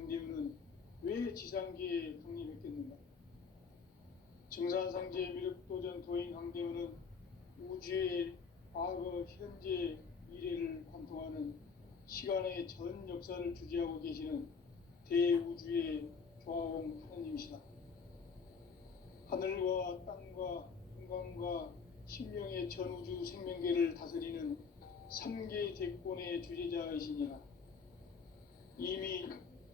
강대우는 왜 지상계에 강림했겠는가? 증산상제 미륵도전 도인 강대우는 우주의 과거, 현재, 미래를 관통하는 시간의 전 역사를 주재하고 계시는 대우주의 조화홍 하느님이시다. 하늘과 땅과 인간과 신명의 전우주 생명계를 다스리는 3계 대권의 주재자이시니라. 이미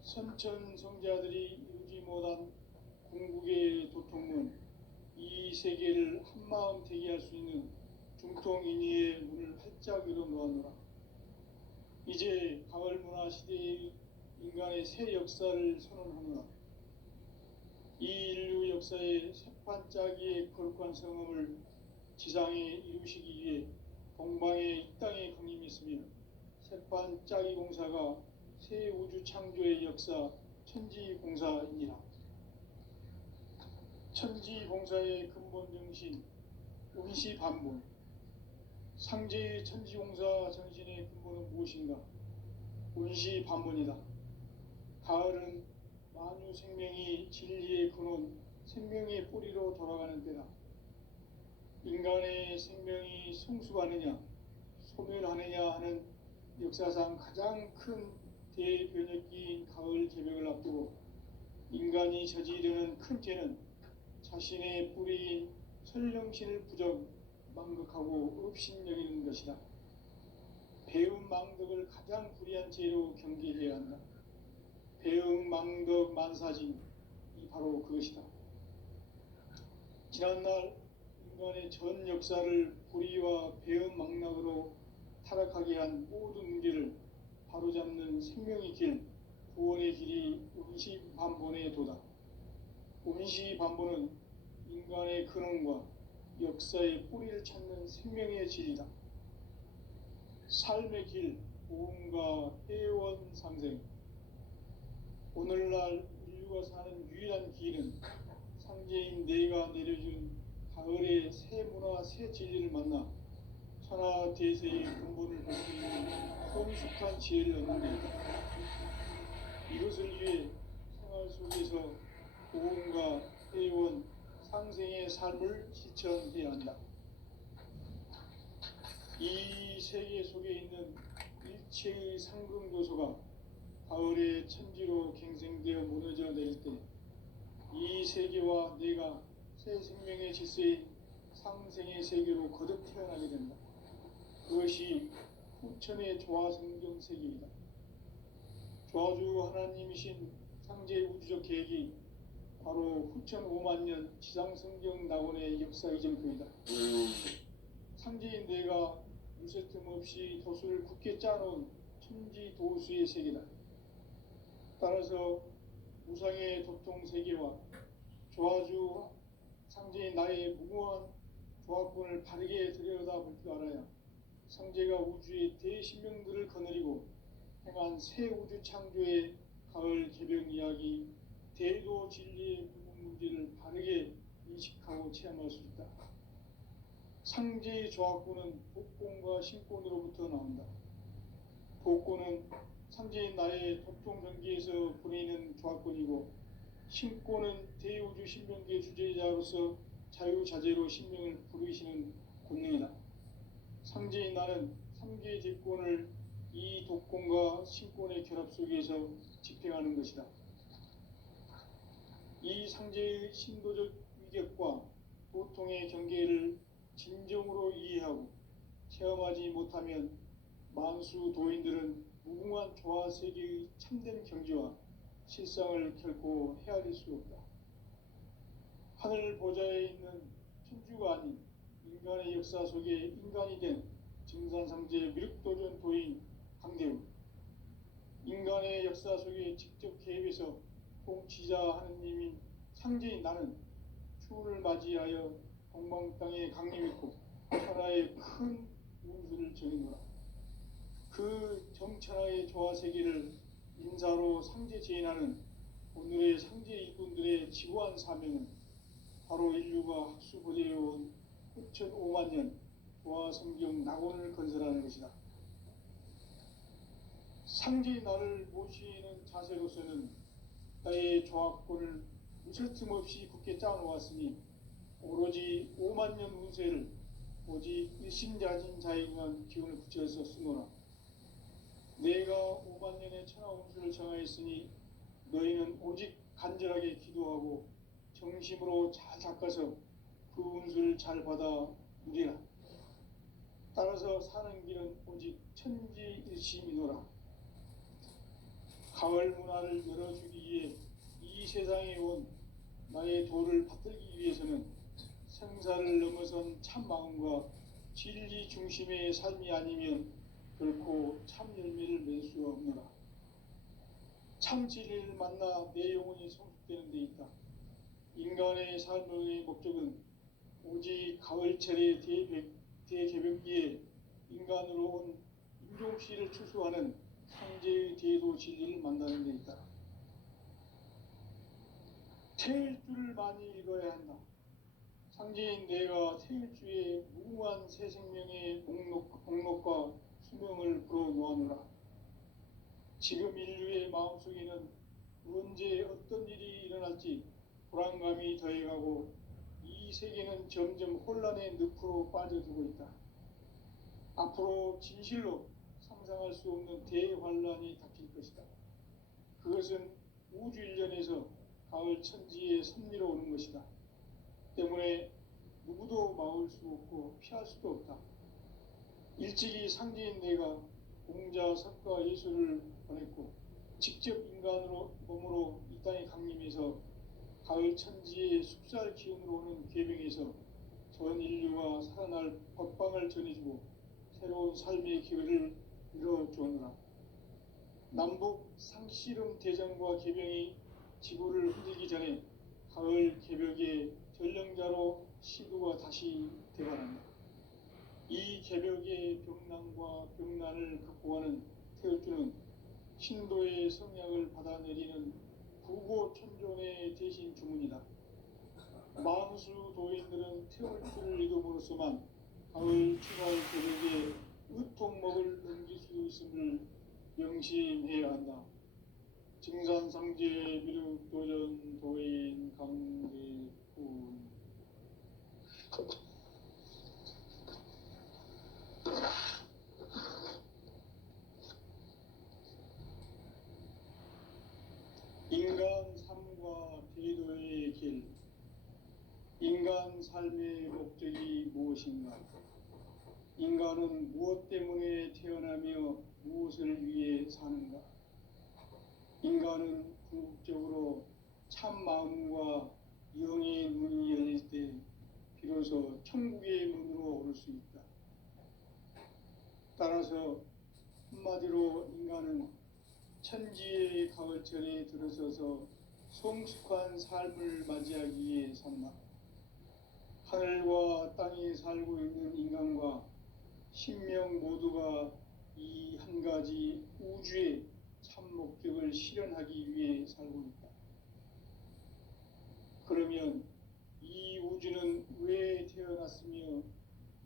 선천성자들이 이루지 못한 궁극의 도통문, 이 세계를 한마음 되게 할 수 있는 중통인의의 문을 활짝 열어놓았노라. 이제 가을문화 시대의 인간의 새 역사를 선언하노라. 이 인류 역사의 새판짜기의 거룩한 성음을 지상에 이루시기 위해 동방의 이 땅에 강림했으며 새판짜기 공사가 새 우주 창조의 역사 천지공사이니라. 천지공사의 근본 정신 운시반본, 상제의 천지공사 정신의 근본은 무엇인가? 운시반본이다. 가을은 만유 생명이 진리의 근원, 생명의 뿌리로 돌아가는 때다. 인간의 생명이 성숙하느냐, 소멸하느냐 하는 역사상 가장 큰 대변혁기인 가을 개벽을 앞두고 인간이 저지르는 큰 죄는 자신의 뿌리인 설령신을 부정, 망극하고 업신여기는 것이다. 배움 망덕을 가장 불의한 죄로 경계해야 한다. 배움 망덕 만사진, 이 바로 그것이다. 지난날 인간의 전 역사를 불의와 배움 망락으로 타락하게 한 모든 문제를 바로잡는 생명의 길, 구원의 길이 운시반본의 도다. 운시반본은 인간의 근원과 역사의 뿌리를 찾는 생명의 질이다. 삶의 길, 보험과 해원 상생. 오늘날 인류가 사는 유일한 길은 상제인 내가 내려준 가을의 새 문화, 새 진리를 만나 천하 대세의 근본을 볼 수 있는 성숙한 지혜를 얻는 것이다. 이것을 위해 생활 속에서 보험과 해원, 상생의 삶을 실천해야 한다. 이 세계 속에 있는 일체의 상금 요소가 가을의 천지로 갱생되어 무너져 내릴 때 이 세계와 내가 새 생명의 질서인 상생의 세계로 거듭 태어나게 된다. 그것이 후천의 조화성경 세계이다. 조화주 하나님이신 상제 우주적 계획이 바로 후천 5만년 지상성경 낙원의 역사 이전표이다. 상제인 내가 유세 틈 없이 도수를 굳게 짜놓은 천지도수의 세계다. 따라서 무상의 도통세계와 조화주 상제인 나의 무궁한 조화권을 바르게 들여다볼 줄 알아야 상제가 우주의 대신명들을 거느리고 행한 새 우주 창조의 가을 개벽 이야기, 대도 진리의 구분 문제를 바르게 인식하고 체험할 수 있다. 상제의 조화권은 복권과 신권으로부터 나온다. 복권은 상제인 나의 도통전기에서 보내는 조화권이고, 신권은 대우주 신명계 주제자로서 자유자재로 신명을 부르시는 권능이다. 상제인 나는 3계 제권을 이 독권과 신권의 결합 속에서 집행하는 것이다. 이 상제의 신도적 위격과 도통의 경계를 진정으로 이해하고 체험하지 못하면 만수 도인들은 무궁한 조화세계의 참된 경지와 실상을 결코 헤아릴 수 없다. 하늘 보좌에 있는 천주가 아닌 인간의 역사 속에 인간이 된 증산상제 미륵도전 도인 강대우, 인간의 역사 속에 직접 개입해서 통치자 하느님인 상제인 나는 추운을 맞이하여 동방 땅에 강림했고 천하의 큰 운수를 전해노라. 그 정천하의 조화세계를 인사로 상제 제인하는 오늘의 상제 일꾼들의 지구한 사명은 바로 인류가 학수보재해온 5,500년 조화성경 낙원을 건설하는 것이다. 상제의 나를 모시는 자세로서는 나의 조합권을 무설틈 없이 굳게 짜놓았으니 오로지 5만 년 운세를 오직 일심자진 자에게만 기운을 붙여서 쓰노라. 내가 5만 년의 천하 운수를 정하였으니 너희는 오직 간절하게 기도하고 정심으로 잘 닦아서 그 운수를 잘 받아 누리라. 따라서 사는 길은 오직 천지일심이노라. 가을 문화를 열어주기 위해 이 세상에 온 나의 도를 받들기 위해서는 생사를 넘어선 참 마음과 진리 중심의 삶이 아니면 결코 참 열매를 맺을 수 없노라. 참 진리를 만나 내 영혼이 성숙되는 데 있다. 인간의 삶의 목적은 오직 가을철의 대개벽기에 인간으로 온 임종씨를 추수하는 상제의 대도 진리를 만나는 데 있다. 태일주를 많이 읽어야 한다. 상제인 내가 태일주의 무궁한 새 생명의 목록과 수명을 불어놓아노라. 지금 인류의 마음속에는 언제 어떤 일이 일어날지 불안감이 더해가고 이 세계는 점점 혼란의 늪으로 빠져들고 있다. 앞으로 진실로 상상할 수 없는 대환란이 닥칠 것이다. 그것은 우주 일련에서 가을 천지의 섭리로 오는 것이다. 때문에 누구도 막을 수 없고 피할 수도 없다. 일찍이 상제인 내가 공자, 석가, 예수를 보냈고 직접 인간으로 몸으로 이 땅에 강림해서 가을 천지의 숲살 기운으로 오는 계명에서 전 인류가 살아날 법방을 전해주고 새로운 삶의 기회를 이뤄주었노라. 남북 상씨름 대전과 계병이 지구를 흔들기 전에 가을 개벽의 전령자로 시구가 다시 되어간다. 이 개벽의 병난과 병난을 극복하는 태을주는 신도의 성약을 받아내리는 구고천존의 대신 주문이다. 만수 도인들은 태을주를 읽음으로써만 가을 추가의 개벽에 의통목을 넘길 수 있음을 명심해야 한다. 증산상제 미륵도전 도인 강대군. 인간 삶과 대도의 길. 인간 삶의 목적이 무엇인가? 인간은 무엇 때문에 태어나며 무엇을 위해 사는가? 인간은 궁극적으로 참 마음과 영의 문이 열릴 때 비로소 천국의 문으로 오를 수 있다. 따라서 한마디로 인간은 천지의 가을철에 들어서서 성숙한 삶을 맞이하기 위해 산다. 하늘과 땅에 살고 있는 인간과 신명 모두가 이 한 가지 우주의 참 목적을 실현하기 위해 살고 있다. 그러면 이 우주는 왜 태어났으며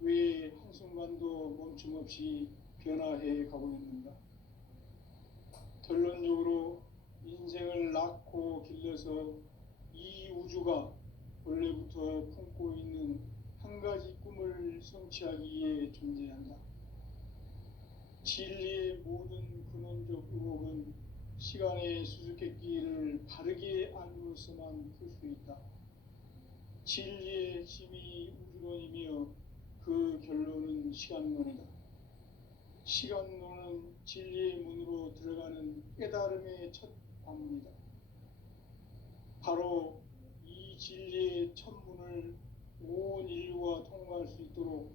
왜 한순간도 멈춤없이 변화해 가고 있는가? 결론적으로 인생을 낳고 길러서 이 우주가 원래부터 품고 있는 한 가지 꿈을 성취하기 위해 존재한다. 진리의 모든 근원적 의혹은 시간의 수수께끼를 바르게 알므로서만 풀 수 있다. 진리의 핵심이 우주론이며 그 결론은 시간론이다. 시간론은 진리의 문으로 들어가는 깨달음의 첫 관문이다. 바로 이 진리의 첫 문을 온 인류가 통과할 수 있도록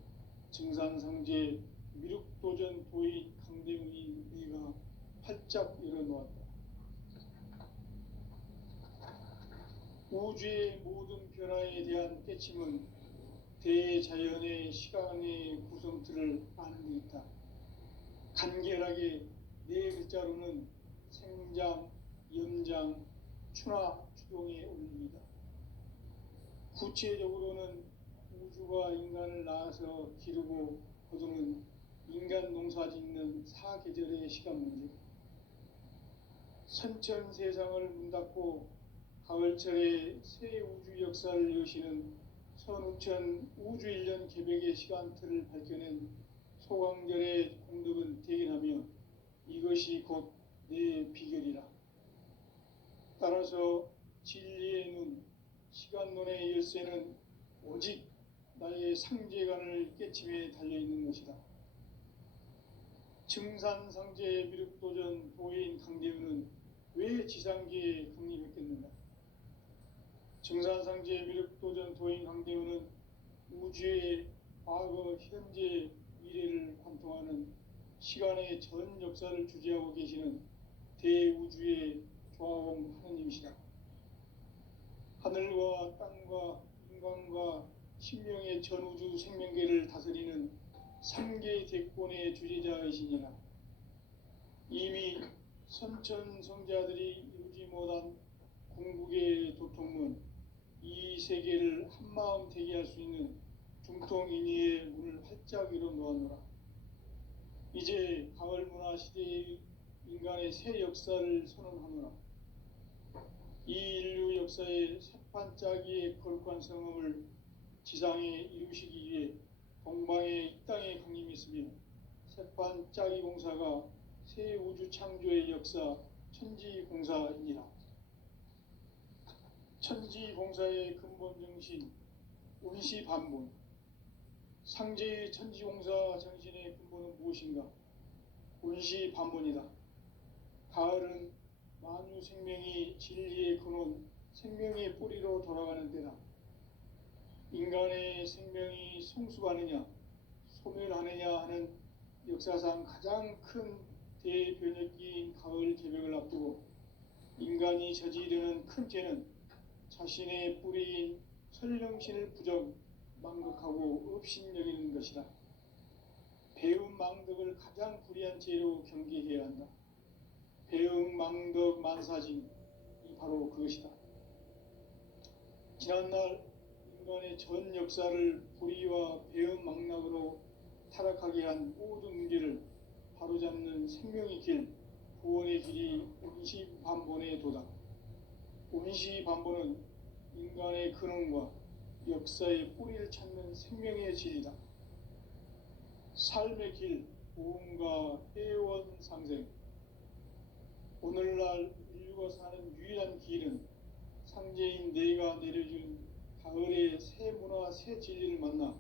증산상제 미륵도전 도인 강대훈이 내가 활짝 열어놓았다. 우주의 모든 변화에 대한 깨침은 대자연의 시간의 구성틀을 아는 데 있다. 간결하게 네 글자로는 생장, 염장, 추나, 추동의 원리이다. 구체적으로는 우주가 인간을 낳아서 기르고 거두는 인간 농사 짓는 사계절의 시간 문제, 선천 세상을 문 닫고 가을철에 새 우주 역사를 여시는 선우천 우주일년 개벽의 시간틀을 밝혀낸 소강절의 공덕은 대견하며 이것이 곧 내 비결이라. 따라서 진리의 눈, 시간론의 열쇠는 오직 나의 상제관을 깨침에 달려있는 것이다. 증산상제의 미륵도전 도인 강대우는 왜 지상계에 강림했겠는가? 증산상제의 미륵도전 도인 강대우는 우주의 과거, 현재, 미래를 관통하는 시간의 전 역사를 주재하고 계시는 대우주의 조화공 하느님이시다. 하늘과 땅과 인간과 신명의 전우주 생명계를 다스리는 3개 대권의 주재자이시니라. 이미 선천성자들이 이루지 못한 궁극의 도통문, 이 세계를 한마음 되게 할 수 있는 중통인의의 문을 활짝 열어 놓았노라. 이제 가을 문화 시대의 인간의 새 역사를 선언하노라. 이 인류 역사의 새판짜기의 거룩한 성음을 지상에 이루시기 위해 동방의 이 땅에 강림했으며 새판짜기 공사가 새 우주 창조의 역사 천지공사이니라. 천지공사의 근본 정신 운시반본, 상제의 천지공사 정신의 근본은 무엇인가? 운시반본이다. 가을은 만유 생명이 진리의 근원, 생명의 뿌리로 돌아가는 때다. 인간의 생명이 성숙하느냐, 소멸하느냐 하는 역사상 가장 큰 대변혁기인 가을 개벽을 앞두고 인간이 저지르는 큰 죄는 자신의 뿌리인 설령신을 부정, 망극하고 업신여기는 것이다. 배움 망덕을 가장 불의한 죄로 경계해야 한다. 배움 망덕 만사진이 바로 그것이다. 지난날 인간의 전 역사를 불의와 배움 망락으로 타락하게 한 모든 문제를 바로잡는 생명의 길, 구원의 길이 운시반본의 도다. 운시반본은 인간의 근원과 역사의 뿌리를 찾는 생명의 질이다. 삶의 길, 보험과 회원 상생. 오늘날 인류가 사는 유일한 길은 상제인 내가 내려준 가을의 새 문화, 새 진리를 만나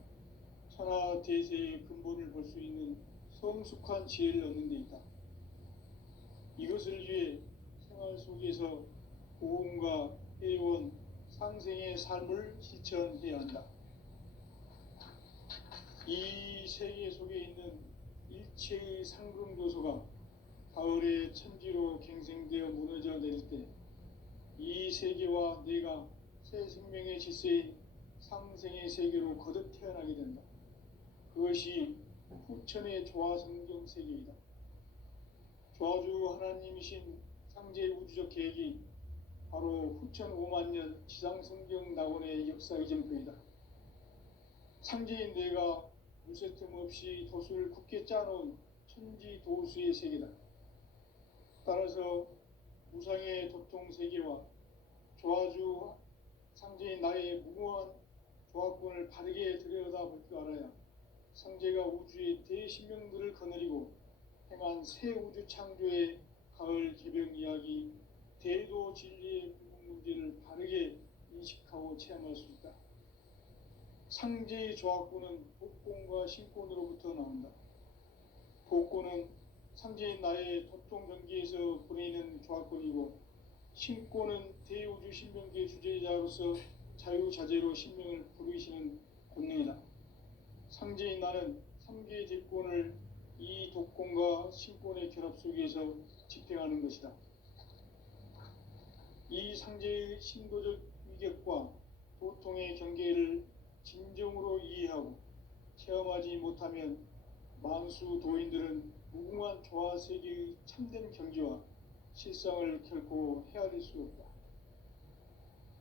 천하 대세의 근본을 볼 수 있는 성숙한 지혜를 얻는 데 있다. 이것을 위해 생활 속에서 보험과 회원, 상생의 삶을 실천해야 한다. 이 세계 속에 있는 일체의 상금요소가 가을의 천지로 갱생되어 무너져 내릴 때 이 세계와 내가 새 생명의 질서인 상생의 세계로 거듭 태어나게 된다. 그것이 후천의 조화성경 세계이다. 조화주 하나님이신 상제 우주적 계획이 바로 후천 5만 년 지상성경 낙원의 역사 이전표이다. 상제인 내가 물새틈 없이 도수를 굳게 짜놓은 천지 도수의 세계다. 따라서 무상의 도통 세계와 조화주 상제인 나의 무모한 조화권을 바르게 들여다볼 줄 알아야 상제가 우주의 대신명들을 거느리고 행한 새 우주 창조의 가을 개벽 이야기, 대도 진리의 궁극 문제를 바르게 인식하고 체험할 수 있다. 상제의 조화권은 복권과 신권으로부터 나온다. 복권은 상제인 나의 도통 경계에서 보내는 조화권이고, 신권은 대우주 신명계 주제자로서 자유자재로 신명을 부르시는 권능이다. 상제인 나는 3개의 대권을 이 독권과 신권의 결합 속에서 집행하는 것이다. 이 상제의 신도적 위격과 도통의 경계를 진정으로 이해하고 체험하지 못하면 만수 도인들은 무궁한 조화세계의 참된 경지와 실상을 결코 헤아릴 수 없다.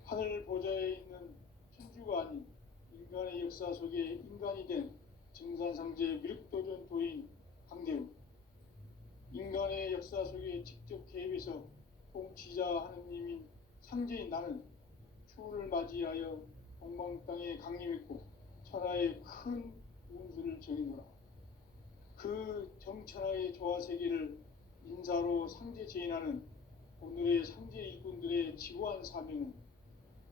하늘 보좌에 있는 천주가 아닌 인간의 역사 속에 인간이 된 증산상제 미륵도전 도인 강대우, 인간의 역사 속에 직접 개입해서 통치자 하느님인 상제인 나는 추후를 맞이하여 동방 땅에 강림했고 천하의 큰 운수를 정해노라. 그 정천하의 조화세계를 인사로 상제 제인하는 오늘의 상제 일꾼들의 지고한 사명은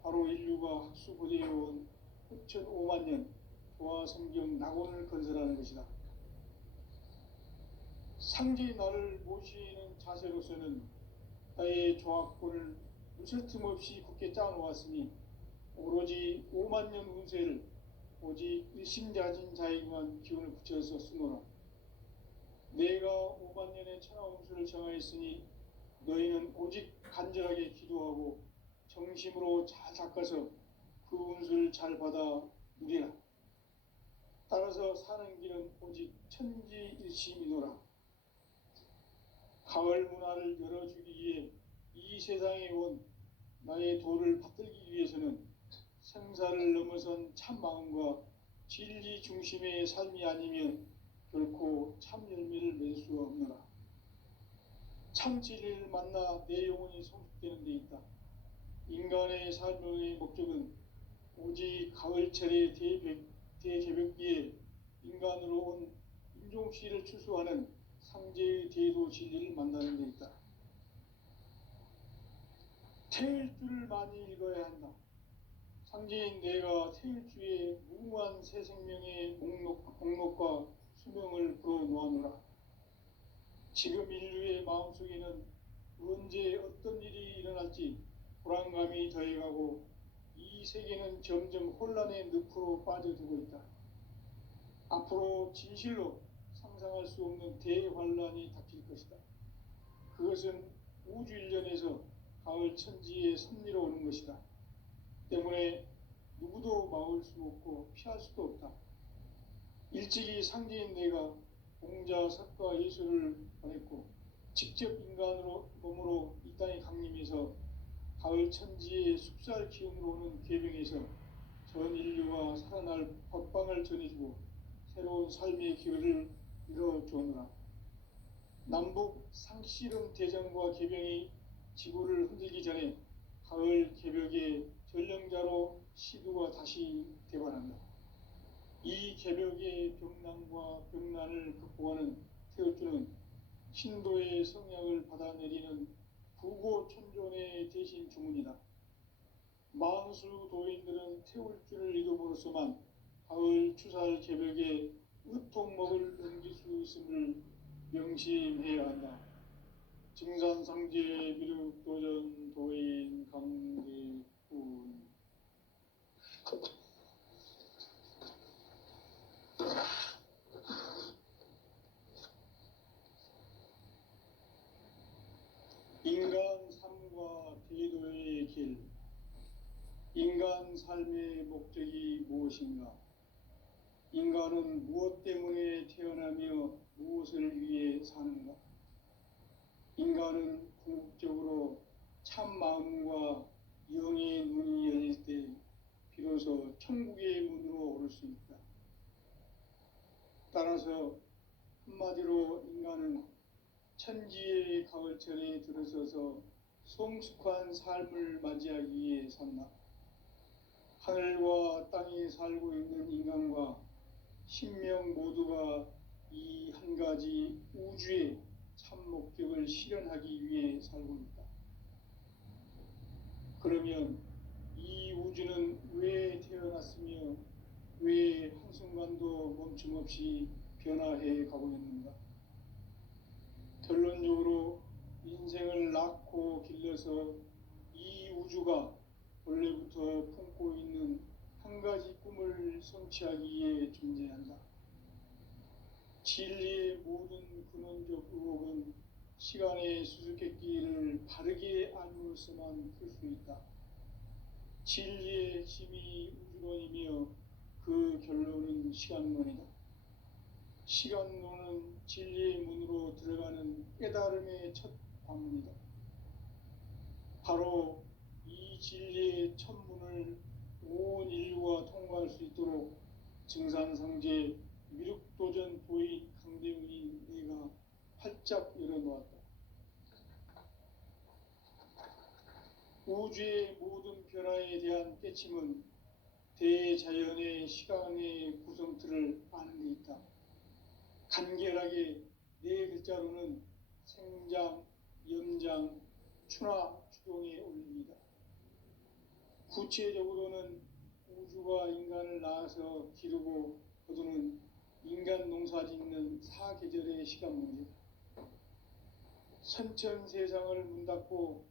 바로 인류가 학수 고대해온 6,5만 년 조화성경 낙원을 건설하는 것이다. 상제의 나를 모시는 자세로서는 나의 조합권을 무설틈 없이 굳게 짜놓았으니 오로지 5만 년 운세를 오직 일심자진 자에게만 기운을 붙여서 쓰노라. 내가 5만 년의 천하 운수를 정하였으니 너희는 오직 간절하게 기도하고 정심으로 잘 닦아서 그 운수를 잘 받아 누리라. 따라서 사는 길은 오직 천지일심이노라. 가을 문화를 열어주기 위해 이 세상에 온 나의 도를 받들기 위해서는 생사를 넘어선 참 마음과 진리 중심의 삶이 아니면 결코 참 열매를 맺을 수 없노라. 참 진리를 만나 내 영혼이 성숙되는 데 있다. 인간의 삶의 목적은 오직 가을철의 대개벽기에 인간으로 온 인종씨를 추수하는 상제의 대도 진리를 만나는 데 있다. 태일주를 많이 읽어야 한다. 상제인 내가 태일주의 무궁한 새 생명의 목록과 수명을 풀어놓아노라. 지금 인류의 마음속에는 언제 어떤 일이 일어날지 불안감이 더해가고 이 세계는 점점 혼란의 늪으로 빠져들고 있다. 앞으로 진실로 상상할 수 없는 대환란이 닥칠 것이다. 그것은 우주 일련에서 가을 천지의 섭리로 오는 것이다. 때문에 누구도 막을 수 없고 피할 수도 없다. 일찍이 상제인 내가 공자, 석가, 예수를 보냈고 직접 인간으로 몸으로 이 땅에 강림해서 가을 천지의 숲살 기운으로 오는 계병에서 전 인류와 살아날 법방을 전해주고 새로운 삶의 기회를 이뤄주오노라. 남북 상씨름 대전과 계병이 지구를 흔들기 전에 가을 개벽의 전령자로 시두가 다시 대관한다. 이 개벽의 병난과 병난을 극복하는 태울주는 신도의 성약을 받아내리는 부고천존의 대신 주문이다. 만수 도인들은 태울주를 이름으로서만 가을 추살 개벽에 으통먹을 넘길 수 있음을 명심해야 한다. 증산상제 미륵도전 도인 강대군. 인간 삶과 대도의 길. 인간 삶의 목적이 무엇인가? 인간은 무엇 때문에 태어나며 무엇을 위해 사는가? 인간은 궁극적으로 참 마음과 영의 눈이 열릴 때 비로소 천국의 문으로 오를 수 있다. 따라서 한마디로 인간은 천지의 가을철에 들어서서 성숙한 삶을 맞이하기 위해 산다. 하늘과 땅에 살고 있는 인간과 신명 모두가 이 한 가지 우주의 참 목적을 실현하기 위해 살고 있다. 그러면 이 우주는 왜 태어났으며 왜 한순간도 멈춤없이 변화해 가고 있는가? 결론적으로 인생을 낳고 길러서 이 우주가 원래부터 품고 있는 한 가지 꿈을 성취하기 위해 존재한다. 진리의 모든 근원적 의혹은 시간의 수수께끼를 바르게 알므로서만 풀 수 있다. 진리의 핵심이 우주론이며 그 결론은 시간론이다. 시간론은 진리의 문으로 들어가는 깨달음의 첫 관문이다. 바로 이 진리의 첫 문을 온 인류가 통과할 수 있도록 증산상제 미륵도전 도인 강대훈이 내가 활짝 열어놓았다. 우주의 모든 변화에 대한 깨침은 대자연의 시간의 구성틀을 아는 데 있다. 간결하게 네 글자로는 생장, 연장, 추나 추동에 올립니다. 구체적으로는 우주가 인간을 낳아서 기르고 거두는 인간 농사 짓는 사계절의 시간 문제, 선천 세상을 문닫고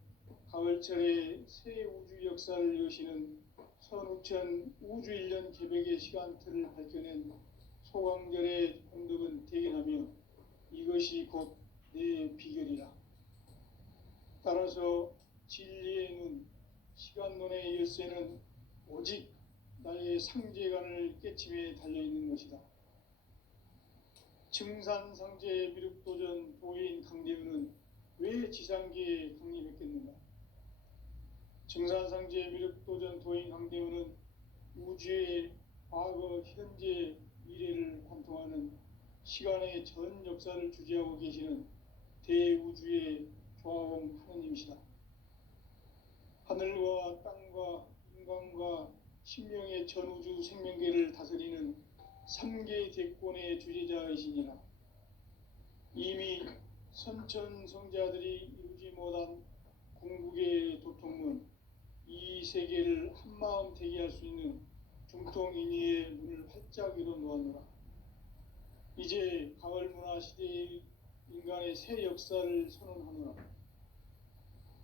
가을철에 새 우주 역사를 여시는 선우천 우주 1년 개백의 시간틀을 밝혀낸 소강절의 공덕은 대견하며 이것이 곧 내 비결이라. 따라서 진리의 눈, 시간론의 열쇠는 오직 나의 상제관을 깨침에 달려있는 것이다. 증산상제 미륵도전 도인 강대우는 왜 지상계에 강림했겠는가? 증산상제 미륵도전 도인 강대우는 우주의 과거, 현재, 미래를 관통하는 시간의 전 역사를 주재하고 계시는 대우주의 조화원 하느님이시다. 하늘과 땅과 인간과 신명의 전우주 생명계를 다스리는 3개 대권의 주재자이시니라. 이미 선천성자들이 이루지 못한 궁극의 도통문, 이 세계를 한마음 되게 할 수 있는 중통인의의 문을 활짝 열어 놓았노라. 이제 가을 문화 시대의 인간의 새 역사를 선언하노라.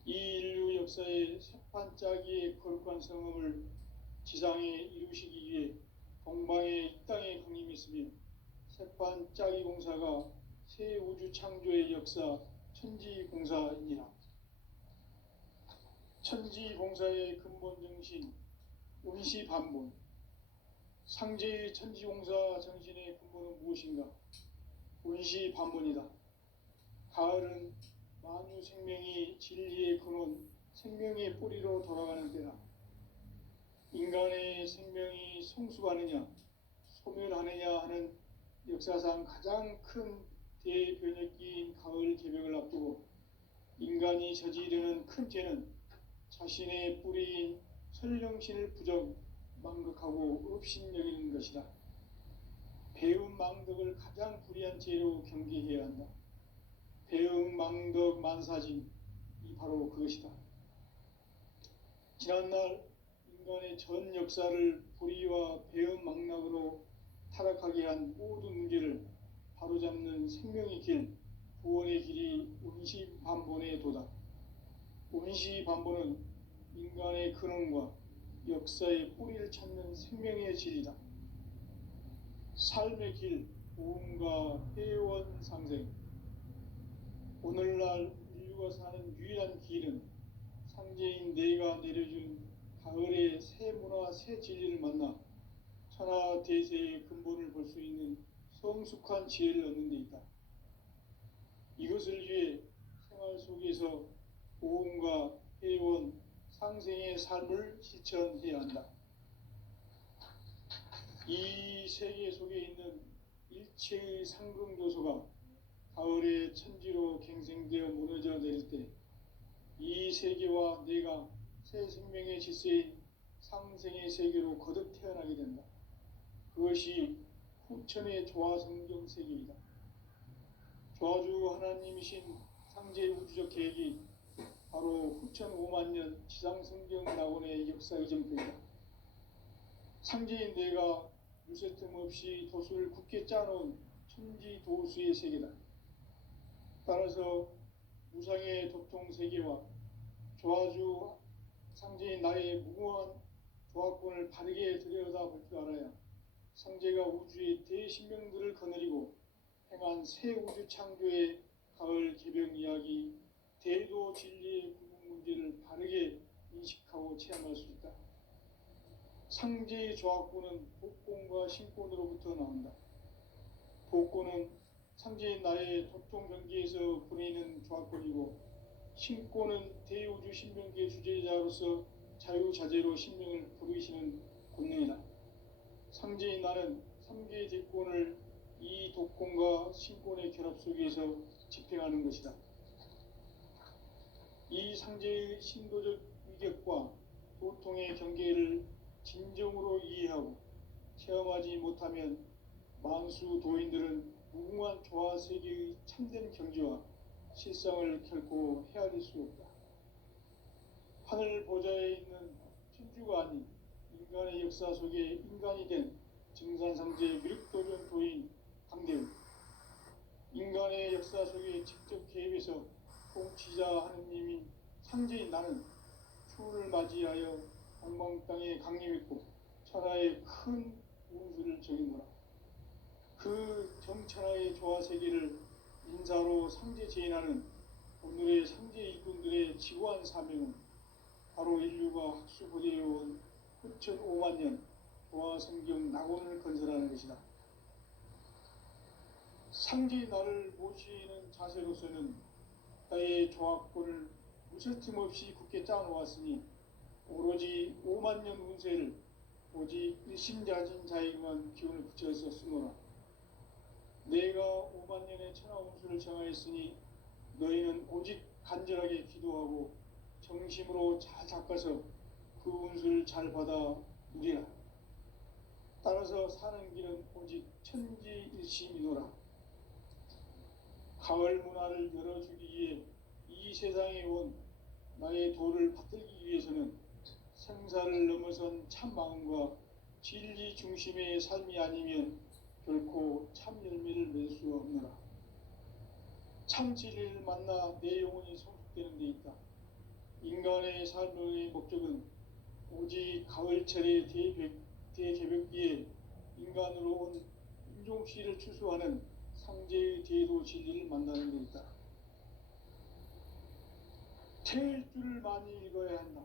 이 인류 역사의 새판짜기의 거룩한 성음을 지상에 이루시기 위해 동방의 이 땅에 강림했으며 새판짜기 공사가 새 우주 창조의 역사 천지공사이니라. 천지공사의 근본 정신 운시반본, 상제의 천지공사 정신의 근본은 무엇인가? 운시반본이다. 가을은 만유 생명이 진리의 근원, 생명의 뿌리로 돌아가는 때다. 인간의 생명이 성숙하느냐, 소멸하느냐 하는 역사상 가장 큰 대변혁기인 가을 개벽을 앞두고 인간이 저지르는 큰 죄는 자신의 뿌리인 설령신을 부정, 망극하고 업신여기는 것이다. 배움 망덕을 가장 불의한 죄로 경계해야 한다. 배움 망덕 만사진이 바로 그것이다. 지난날 인간의 전 역사를 불의와 배움 망락으로 타락하게 한 모든 문제를 바로잡는 생명의 길, 구원의 길이 운시반본의 도다. 운시반본은 인간의 근원과 역사의 뿌리를 찾는 생명의 질이다. 삶의 길, 보험과 회원 상생. 오늘날 인류가 사는 유일한 길은 상제인 내가 내려준 가을의 새 문화, 새 진리를 만나 천하 대세의 근본을 볼 수 있는 성숙한 지혜를 얻는 데 있다. 이것을 위해 생활 속에서 보험과 회원, 상생의 삶을 실천해야 한다. 이 세계 속에 있는 일체의 상승조소가 가을의 천지로 갱생되어 무너져 내릴 때 이 세계와 내가 새 생명의 질서인 상생의 세계로 거듭 태어나게 된다. 그것이 후천의 조화성경 세계이다. 조화주 하나님이신 상제 우주적 계획이 바로 후천 5만 년 지상성경 낙원의 역사 이정표이다. 상제인 내가 유세틈 없이 도수를 굳게 짜놓은 천지도수의 세계다. 따라서 무상의 도통 세계와 조화주 상제인 나의 무궁한 조화권을 바르게 들여다볼 줄 알아야 상제가 우주의 대신명들을 거느리고 행한 새 우주 창조의 가을 개벽 이야기, 대도 진리의 구분 문제를 바르게 인식하고 체험할 수 있다. 상제의 조화권은 복권과 신권으로부터 나온다. 복권은 상제인 나의 도통 경계에서 보내는 조화권이고, 신권은 대우주 신명계 주제자로서 자유자재로 신명을 부르시는 권능이다. 상제인 나는 3개의 대권을 이 독권과 신권의 결합 속에서 집행하는 것이다. 이 상제의 신도적 위격과 고통의 경계를 진정으로 이해하고 체험하지 못하면 만수 도인들은 무궁한 조화 세계의 참된 경지와 실상을 결코 헤아릴 수 없다. 하늘 보좌에 있는 천주가 아닌 인간의 역사 속에 인간이 된 증산상제 미륵도전 도인 강대우, 인간의 역사 속에 직접 개입해서 통치자 하느님인 상제인 나는 추운을 맞이하여 방방 땅에 강림했고 천하의 큰 운수를 정했노라. 그 정천하의 조화 세계를 인사로 상제 제인하는 오늘의 상제 일꾼들의 지고한 사명은 바로 인류가 학수고대해온 후천 5만 년 조화 성경 낙원을 건설하는 것이다. 상제의 나를 모시는 자세로서는 나의 조합권을 무설팀 없이 굳게 짜놓았으니 오로지 5만 년 운세를 오직 일심자진 자에게만 기운을 붙여서 쓰노라. 내가 5만 년의 천하 운수를 정하였으니 너희는 오직 간절하게 기도하고 정심으로 잘 닦아서 그 운수를 잘 받아 누리라. 따라서 사는 길은 오직 천지일심이노라. 가을 문화를 열어주기 위해 이 세상에 온 나의 도를 받들기 위해서는 생사를 넘어선 참 마음과 진리 중심의 삶이 아니면 결코 참 열매를 맺을 수 없노라. 참 진리를 만나 내 영혼이 성숙되는 데 있다. 인간의 삶의 목적은 오직 가을철의 대개벽기에 인간으로 온 인종씨를 추수하는 상제의 대도 진리를 만나는 데 있다. 태일주를 많이 읽어야 한다.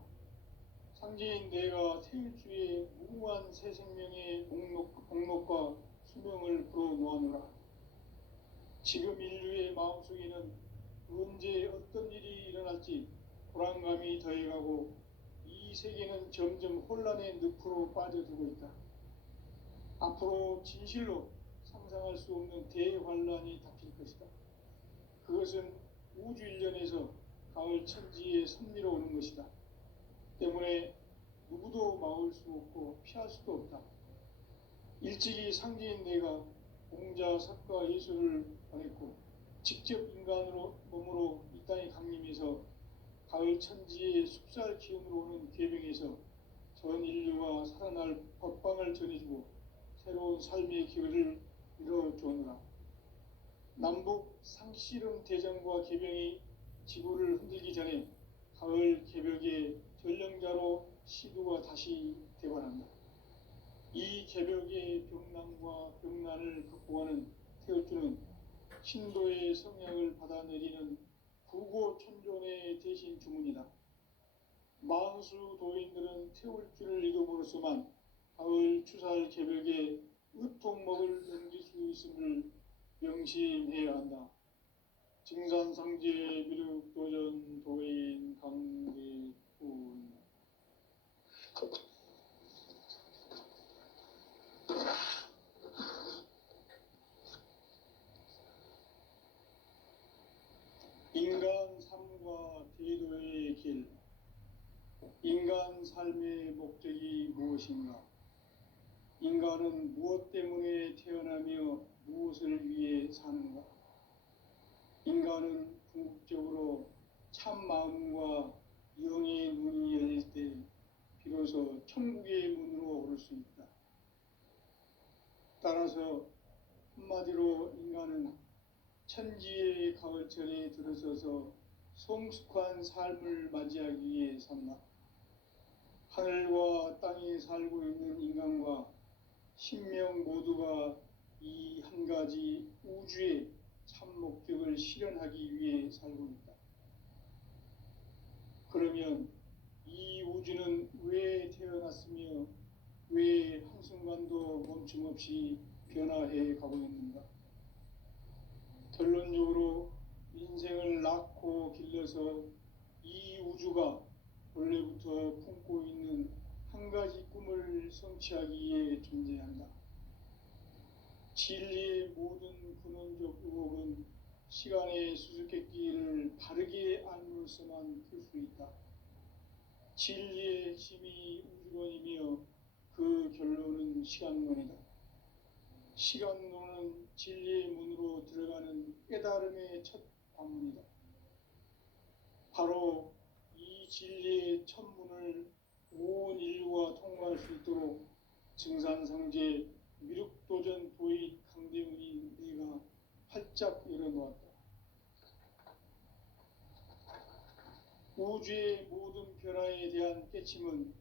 상제인 내가 태일주의 무궁한 새 생명의 목록과 수명을 불어놓아노라. 지금 인류의 마음속에는 언제 어떤 일이 일어날지 불안감이 더해가고 이 세계는 점점 혼란의 늪으로 빠져들고 있다. 앞으로 진실로 상상할 수 없는 대환란이 닥칠 것이다. 그것은 우주 일련에서 가을 천지에 섭리로 오는 것이다. 때문에 누구도 막을 수 없고 피할 수도 없다. 일찍이 상제인 내가 공자, 석가, 예수를 보냈고 직접 인간으로 몸으로 이 땅에 강림해서 가을 천지의 숲살 기운으로 오는 계명에서 전 인류가 살아날 법방을 전해주고 새로운 삶의 기회를 이뤄주오노라. 남북 상씨름 대전과 개병이 지구를 흔들기 전에 가을 개벽의 전령자로 시두가 다시 대관한다. 이 개벽의 병난과 병난을 극복하는 태울주는 신도의 성약을 받아내리는 구고천존의 대신 주문이다. 만수 도인들은 태울주를 읽음으로써만 가을 추살 개벽에 의통목을 넘길 수 있음을 명심해야 한다. 증산상제 미륵도전 도인 강대훈. 인간 삶과 대도의 길. 인간 삶의 목적이 무엇인가? 인간은 무엇 때문에 태어나며 무엇을 위해 사는가? 인간은 궁극적으로 참 마음과 영의 문이 열릴 때 비로소 천국의 문으로 오를 수 있다. 따라서 한마디로 인간은 천지의 가을철에 들어서서 성숙한 삶을 맞이하기 위해 산다. 하늘과 땅에 살고 있는 인간과 신명 모두가 이 한 가지 우주의 참 목적을 실현하기 위해 살고 있다. 그러면 이 우주는 왜 태어났으며 왜 한순간도 멈춤없이 변화해 가고 있는가? 결론적으로 인생을 낳고 길러서 이 우주가 원래부터 품고 있는 한 가지 꿈을 성취하기 위해 존재한다. 진리의 모든 근원적 의혹은 시간의 수수께끼를 바르게 알므로써만 풀 수 있다. 진리의 핵심이 우주론이며 그 결론은 시간론이다. 시간론은 진리의 문으로 들어가는 깨달음의 첫 관문이다. 바로 이 진리의 첫 문을 온 인류가 통과할 수 있도록 증산상제 미륵도전 도의 강대문인 내가 활짝 열어놓았다. 우주의 모든 변화에 대한 깨침은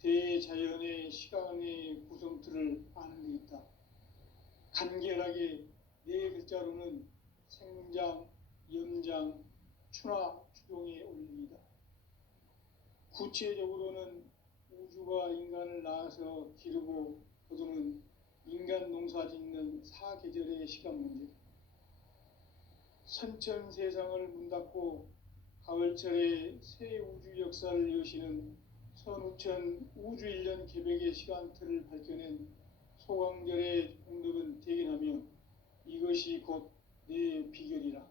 대자연의 시간의 구성틀을 아는 데 있다. 간결하게 네 글자로는 생장, 염장, 추나 추동의 원리이다. 구체적으로는 우주가 인간을 낳아서 기르고 거두는 인간 농사 짓는 사계절의 시간 문제, 선천 세상을 문 닫고 가을철에 새 우주 역사를 여시는 선우천 우주 1년 개백의 시간틀을 밝혀낸 소강절의 공덕은 대견하며 이것이 곧 내 비결이라.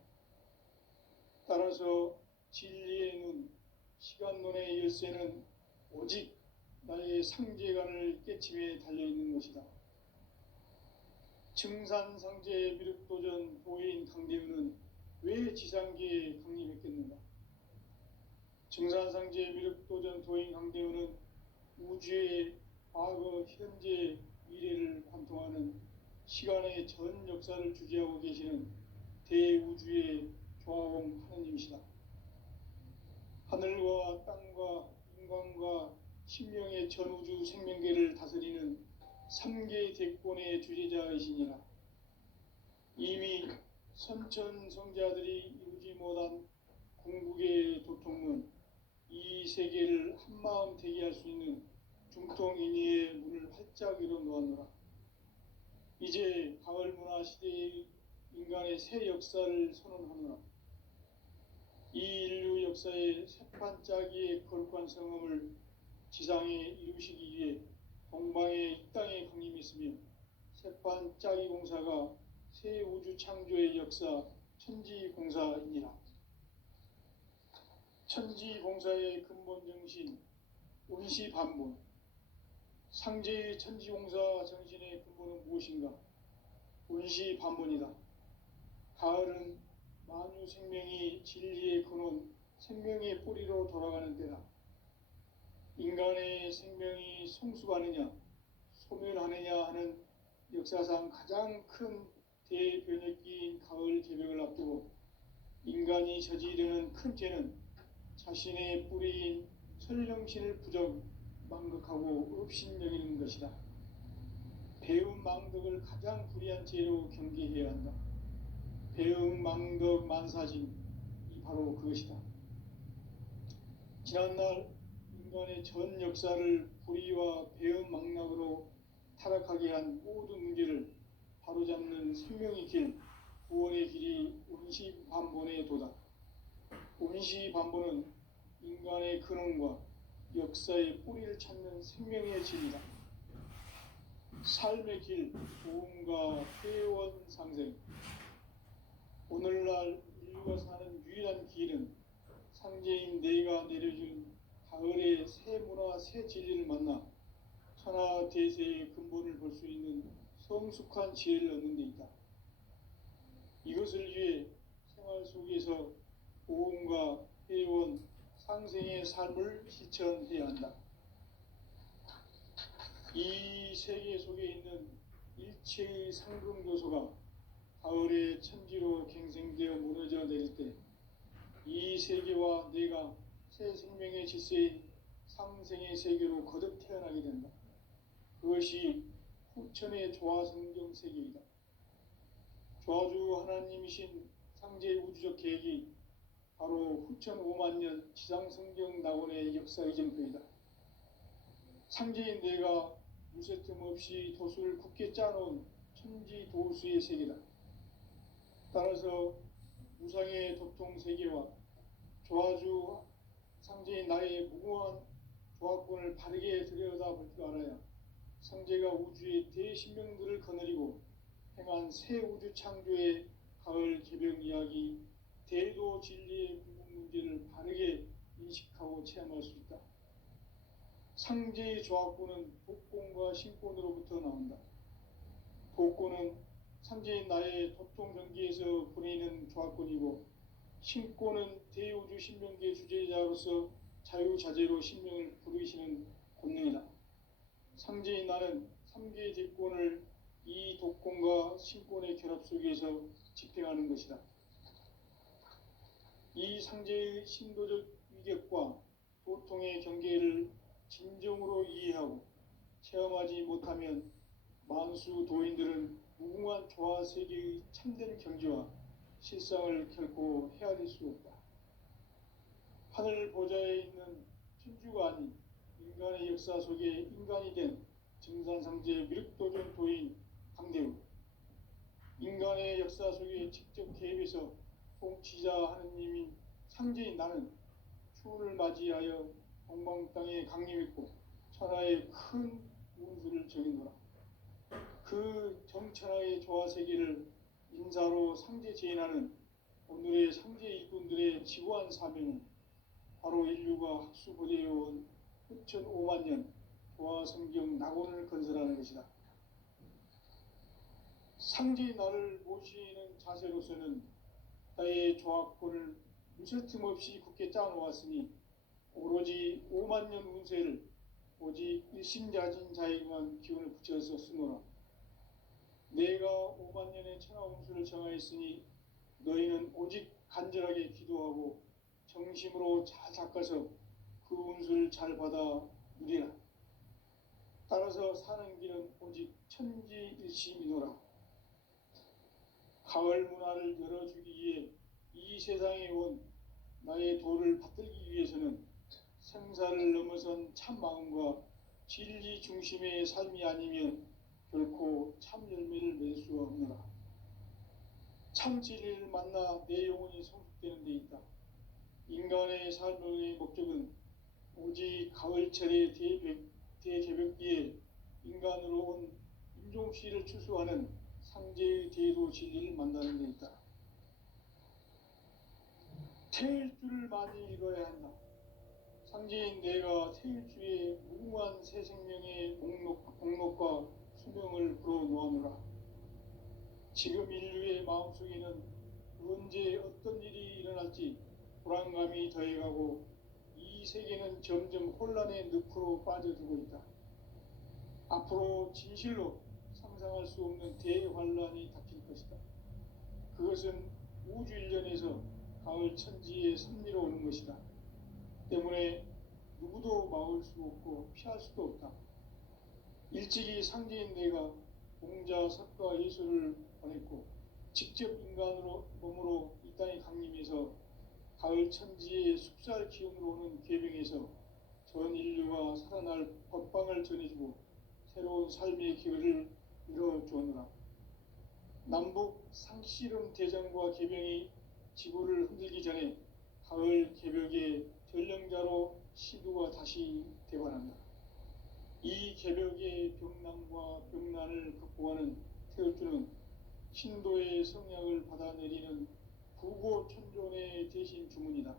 따라서 진리의 눈, 시간론의 열쇠는 오직 나의 상제관을 깨침에 달려있는 것이다. 증산상제 미륵도전 도인 강대우는 왜 지상계에 강림했겠는가? 증산상제 미륵도전 도인 강대우는 우주의 과거, 현재, 미래를 관통하는 시간의 전 역사를 주재하고 계시는 대우주의 조화공 하느님이시다. 하늘과 땅과 인간과 신명의 전우주 생명계를 다스리는 3개 대권의 주재자이시니라. 이미 선천성자들이 이루지 못한 궁극의 도통문, 이 세계를 한마음 되게 할 수 있는 중통인의의 문을 활짝 열어놓았노라. 이제 가을 문화 시대의 인간의 새 역사를 선언하노라. 이 인류 역사의 새판짜기의 거룩한 성험을 지상에 이루시기 위해 동방의 이 땅에 강림했으며 새판짜기 공사가 새 우주 창조의 역사 천지공사이니라. 천지공사의 근본 정신 운시반본, 상제의 천지공사 정신의 근본은 무엇인가? 운시반본이다. 가을은 만유 생명이 진리의 근원, 생명의 뿌리로 돌아가는 때다. 인간의 생명이 성숙하느냐, 소멸하느냐 하는 역사상 가장 큰 대변혁기인 가을 개벽을 앞두고 인간이 저지르는 큰 죄는 자신의 뿌리인 설령신을 부정, 망극하고 업신여기는 것이다. 배움 망덕을 가장 불의한 죄로 경계해야 한다. 배움 망덕 만사진이 바로 그것이다. 지난날 인간의 전 역사를 불의와 배움 망락으로 타락하게 한 모든 문제를 바로잡는 생명의 길, 구원의 길이 운시반본의 도다. 운시반본은 인간의 근원과 역사의 뿌리를 찾는 생명의 진리다. 삶의 길, 도움과 회원 상생. 오늘날 인류가 사는 유일한 길은 상제인 내가 내려준 가을의 새 문화, 새 진리를 만나 천하 대세의 근본을 볼 수 있는 성숙한 지혜를 얻는 데 있다. 이것을 위해 생활 속에서 보험과 회원, 상생의 삶을 실천해야 한다. 이 세계 속에 있는 일체의 상승요소가 가을의 천지로 갱생되어 무너져 내릴 때 이 세계와 내가 새 생명의 질서인 상생의 세계로 거듭 태어나게 된다. 그것이 후천의 조화성경 세계이다. 조화주 하나님이신 상제의 우주적 계획이 바로 후천 5만 년 지상성경 낙원의 역사의 전표이다. 상제인 내가 무쇠틈 없이 도수를 굳게 짜놓은 천지 도수의 세계다. 따라서 무상의 도통 세계와 조화주 상제인 나의 무궁한 조화권을 바르게 들여다볼 줄 알아야 상제가 우주의 대신명들을 거느리고 행한 새 우주 창조의 가을 개벽 이야기, 대도 진리의 궁극 문제를 바르게 인식하고 체험할 수 있다. 상제의 조합구는 복권과 신권으로부터 나온다. 복권은 상제인 나의 도통정기에서 보내는 조합권이고, 신권은 대우주 신명계 주제자로서 자유자재로 신명을 부르시는 권능이다. 상제인 나는 3개의 대권을 이 독권과 신권의 결합 속에서 집행하는 것이다. 이 상제의 신도적 위격과 도통의 경계를 진정으로 이해하고 체험하지 못하면 만수 도인들은 무궁한 조화세계의 참된 경지와 실상을 결코 헤아릴 수 없다. 하늘 보좌에 있는 천주가 아닌 인간의 역사 속에 인간이 된 증산상제 미륵도전 도인 강대우, 인간의 역사 속에 직접 개입해서 통치자 하느님인 상제인 나는 추운을 맞이하여 동방 땅에 강림했고 천하의 큰 운수를 정해노라. 그 정천하의 조화세계를 인사로 상제 제인하는 오늘의 상제 일꾼들의 지구한 사명은 바로 인류가 학수고대해온 후천 5만 년 조화성경 낙원을 건설하는 것이다. 상제의 나를 모시는 자세로서는 나의 조합권을 무쇠틈 없이 굳게 짜놓았으니 오로지 5만 년 운세를 오직 일심자진 자에게만 기운을 붙여서 쓰노라. 내가 5만 년의 천하운수를 정하였으니 너희는 오직 간절하게 기도하고 정심으로 잘 닦아서 그 운수를 잘 받아 누리라. 따라서 사는 길은 오직 천지일심이노라. 가을 문화를 열어주기 위해 이 세상에 온 나의 도를 받들기 위해서는 생사를 넘어선 참 마음과 진리 중심의 삶이 아니면 결코 참 열매를 맺을 수가 없노라. 참 진리를 만나 내 영혼이 성숙되는 데 있다. 인간의 삶의 목적은 오직 가을철의 대개벽기에 인간으로 온 인종씨를 추수하는 상제의 대도 진리를 만나는 데 있다. 태일주를 많이 읽어야 한다. 상제인 내가 태일주의 무궁한 새 생명의 목록과 수명을 불어놓아노라. 지금 인류의 마음속에는 언제 어떤 일이 일어날지 불안감이 더해가고 이 세계는 점점 혼란의 늪으로 빠져들고 있다. 앞으로 진실로 상상할 수 없는 대환란이 닥칠 것이다. 그것은 우주 일련에서 가을 천지에 섭리로 오는 것이다. 때문에 누구도 막을 수 없고 피할 수도 없다. 일찍이 상제인 내가 공자, 석가, 예수를 보냈고 직접 인간으로 몸으로 이 땅에 강림해서 가을 천지의 숲살 기운으로 오는 계병에서 전 인류가 살아날 법방을 전해주고 새로운 삶의 기회를 이뤄주었노라. 남북 상씨름 대장과 계병이 지구를 흔들기 전에 가을 개벽의 전령자로 시두가 다시 대관한다. 이 개벽의 병남과 병난을 극복하는 태울주는 신도의 성약을 받아내리는 부고천존의 대신 주문이다.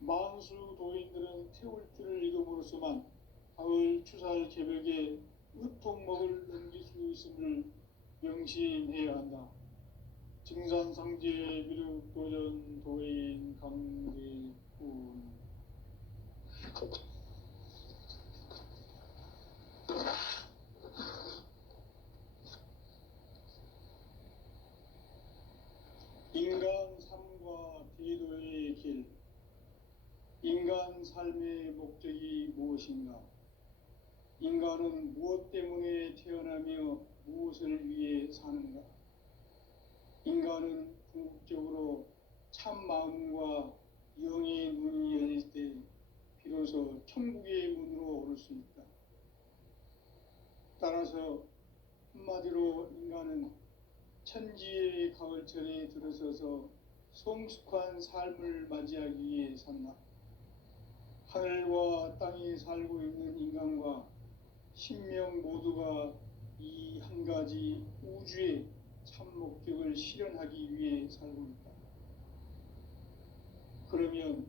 만수 도인들은 태울주를 읽음으로써만 가을 추살 개벽에 의통목을 넘길 수 있음을 명심해야 한다. 증산상제 미륵도전 도인 강대군. 인간 삶과 대도의 길. 인간 삶의 목적이 무엇인가? 인간은 무엇 때문에 태어나며 무엇을 위해 사는가? 인간은 궁극적으로 참 마음과 영의 눈이 열릴 때 비로소 천국의 문으로 오를 수 있다. 따라서 한마디로 인간은 천지의 가을철에 들어서서 성숙한 삶을 맞이하기 위해 산다. 하늘과 땅에 살고 있는 인간과 신명 모두가 이 한 가지 우주의 참 목적을 실현하기 위해 살고 있다. 그러면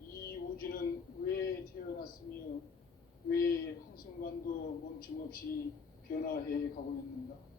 이 우주는 왜 태어났으며 멈춤 없이 변화해 가고 있습니다.